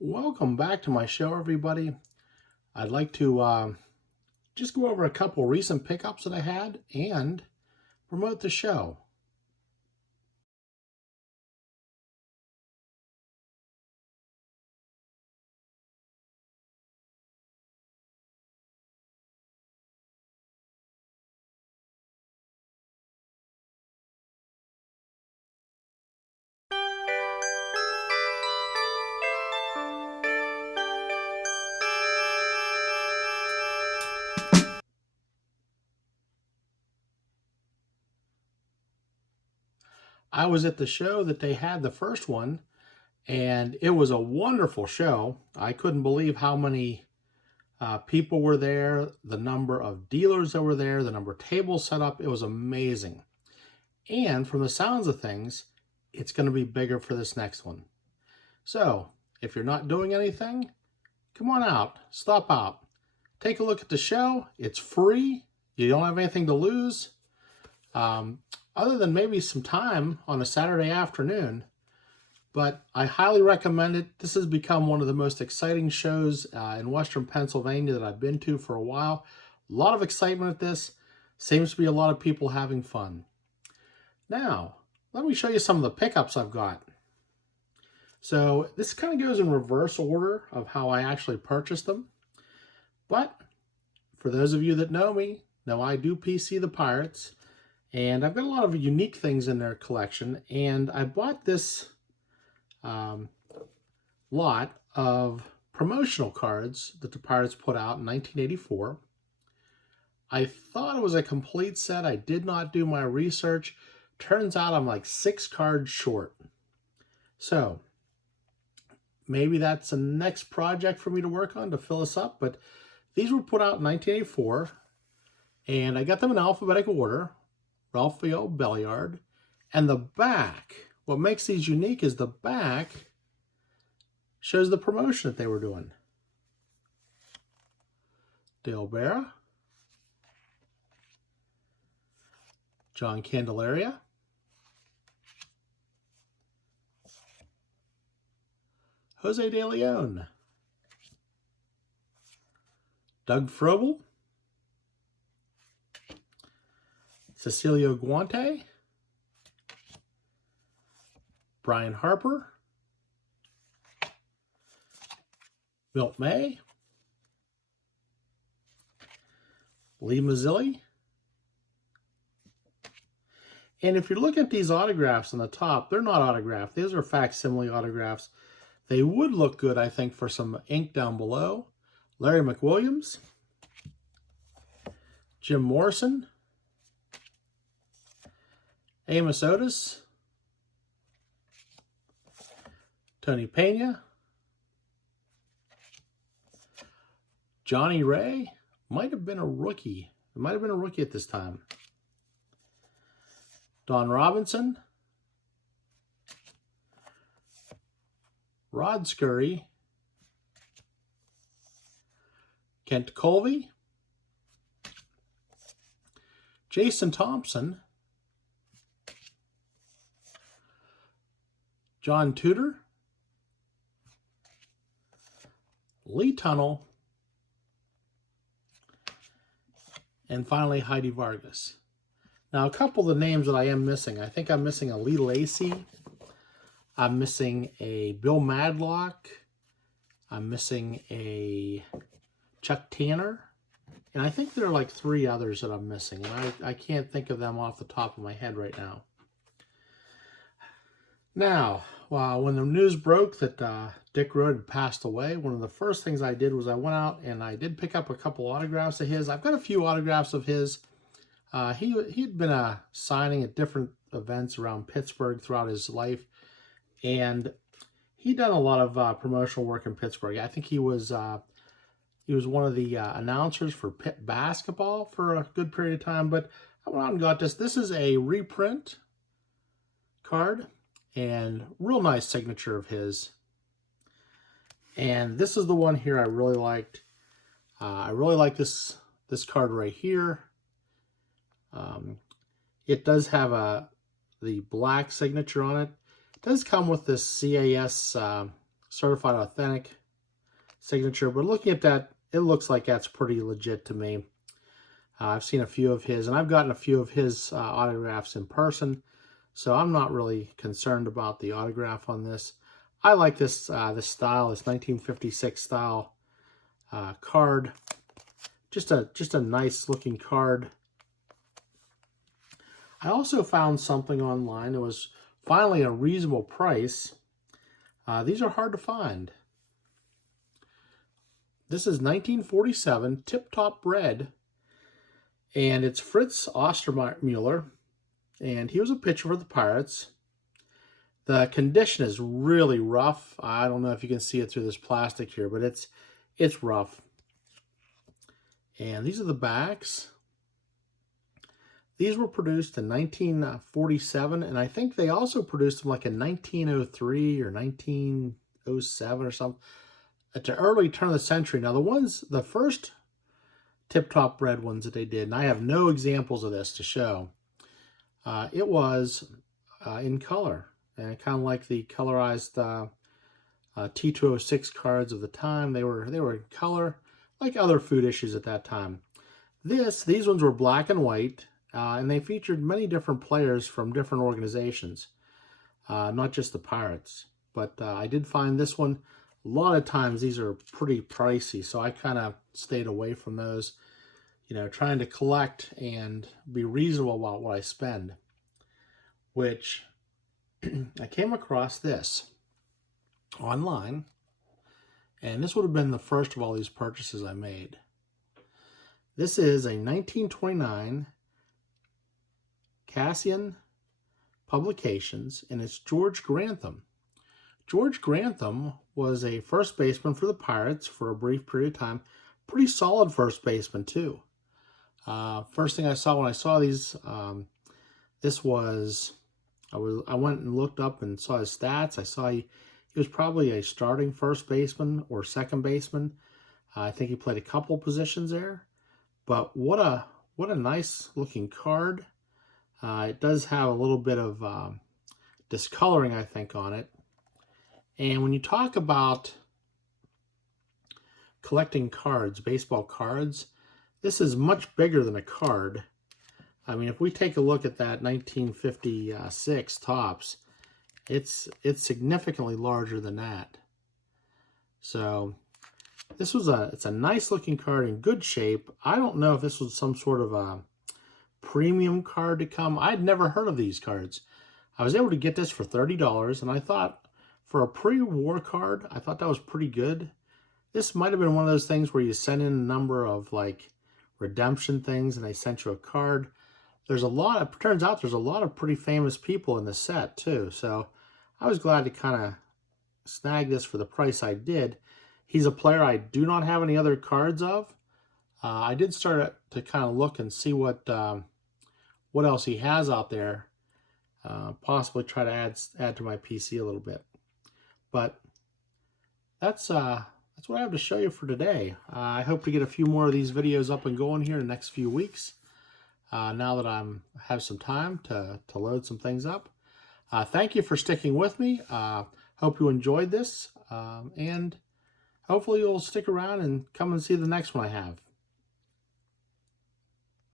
Welcome back to my show, everybody. I'd like to just go over a couple recent pickups that I had and promote the show. I was at the show that they had the first one, and it was a wonderful show. I couldn't believe how many people were there, the number of dealers that were there, the number of tables set up. It was amazing. And from the sounds of things, it's going to be bigger for this next one. So if you're not doing anything, come on out, stop out, take a look at the show. It's free. You don't have anything to lose, other than maybe some time on a Saturday afternoon. But I highly recommend it. This has become one of the most exciting shows in Western Pennsylvania that I've been to for a while. A lot of excitement at this. Seems to be a lot of people having fun. Now, let me show you some of the pickups I've got. So this kind of goes in reverse order of how I actually purchased them. But for those of you that know me, know I do PC the Pirates. And I've got a lot of unique things in their collection. And I bought this lot of promotional cards that the Pirates put out in 1984. I thought it was a complete set. I did not do my research. Turns out I'm like 6 cards short. So maybe that's the next project for me to work on to fill us up. But these were put out in 1984. And I got them in alphabetical order. Raphael Belliard. And the back, what makes these unique is the back shows the promotion that they were doing. Dale Barra, John Candelaria, Jose De Leon, Doug Frobel, Cecilio Guante, Brian Harper, Milt May, Lee Mazzilli. And if you're looking at these autographs on the top, they're not autographed. These are facsimile autographs. They would look good, I think, for some ink down below. Larry McWilliams, Jim Morrison, Amos Otis, Tony Pena, Johnny Ray, might have been a rookie. It might have been a rookie at this time. Don Robinson, Rod Scurry, Kent Colby, Jason Thompson, John Tudor, Lee Tunnell, and finally Heidi Vargas. Now, a couple of the names that I am missing. I think I'm missing a Lee Lacy. I'm missing a Bill Madlock. I'm missing a Chuck Tanner. And I think there are like 3 others that I'm missing. And I can't think of them off the top of my head right now. Now, when the news broke that Dick Road had passed away, one of the first things I did was I went out and I did pick up a couple autographs of his. I've got a few autographs of his. He'd been signing at different events around Pittsburgh throughout his life, and he'd done a lot of promotional work in Pittsburgh. I think he was one of the announcers for Pitt basketball for a good period of time. But I went out and got this. This is a reprint card, and real nice signature of his. And this is the one here I really liked. I really like this card right here. It does have the black signature on it. It does come with this CAS certified authentic signature. But looking at that, it looks like that's pretty legit to me. I've seen a few of his, and I've gotten a few of his autographs in person, so I'm not really concerned about the autograph on this. I like this this style, this 1956 style card. Just a nice looking card. I also found something online. It was finally a reasonable price. These are hard to find. This is 1947 Tip Top Red. And it's Fritz Ostermuller, and he was a pitcher for the Pirates. The condition is really rough. I don't know if you can see it through this plastic here, but it's rough. And these are the backs. These were produced in 1947, and I think they also produced them like in 1903 or 1907 or something. At the early turn of the century. Now the first tip-top red ones that they did, and I have no examples of this to show. It was in color, and kind of like the colorized T206 cards of the time. They were in color, like other food issues at that time. These ones were black and white, and they featured many different players from different organizations, not just the Pirates. But I did find this one. A lot of times these are pretty pricey, so I kind of stayed away from those, you know, trying to collect and be reasonable about what I spend. Which I came across this online, and this would have been the first of all these purchases I made. This is a 1929 Cassian Publications, and it's George Grantham. George Grantham was a first baseman for the Pirates for a brief period of time. Pretty solid first baseman, too. First thing I saw when I saw these, this was, I went and looked up and saw his stats. I saw he was probably a starting first baseman or second baseman. I think he played a couple positions there. But what a nice looking card. It does have a little bit of discoloring, I think, on it. And when you talk about collecting cards, baseball cards, this is much bigger than a card. I mean, if we take a look at that 1956 Topps, it's significantly larger than that. So this was it's a nice looking card in good shape. I don't know if this was some sort of a premium card to come. I'd never heard of these cards. I was able to get this for $30, and I thought, for a pre-war card, I thought that was pretty good. This might have been one of those things where you send in a number of like redemption things and they sent you a card. There's a lot, it turns out there's a lot of pretty famous people in the set too. So I was glad to kind of snag this for the price I did. He's a player I do not have any other cards of. I did start to kind of look and see what else he has out there. Possibly try to add to my PC a little bit. But that's what I have to show you for today. I hope to get a few more of these videos up and going here in the next few weeks. Now that I have some time to load some things up. Thank you for sticking with me. Hope you enjoyed this. And hopefully you'll stick around and come and see the next one I have.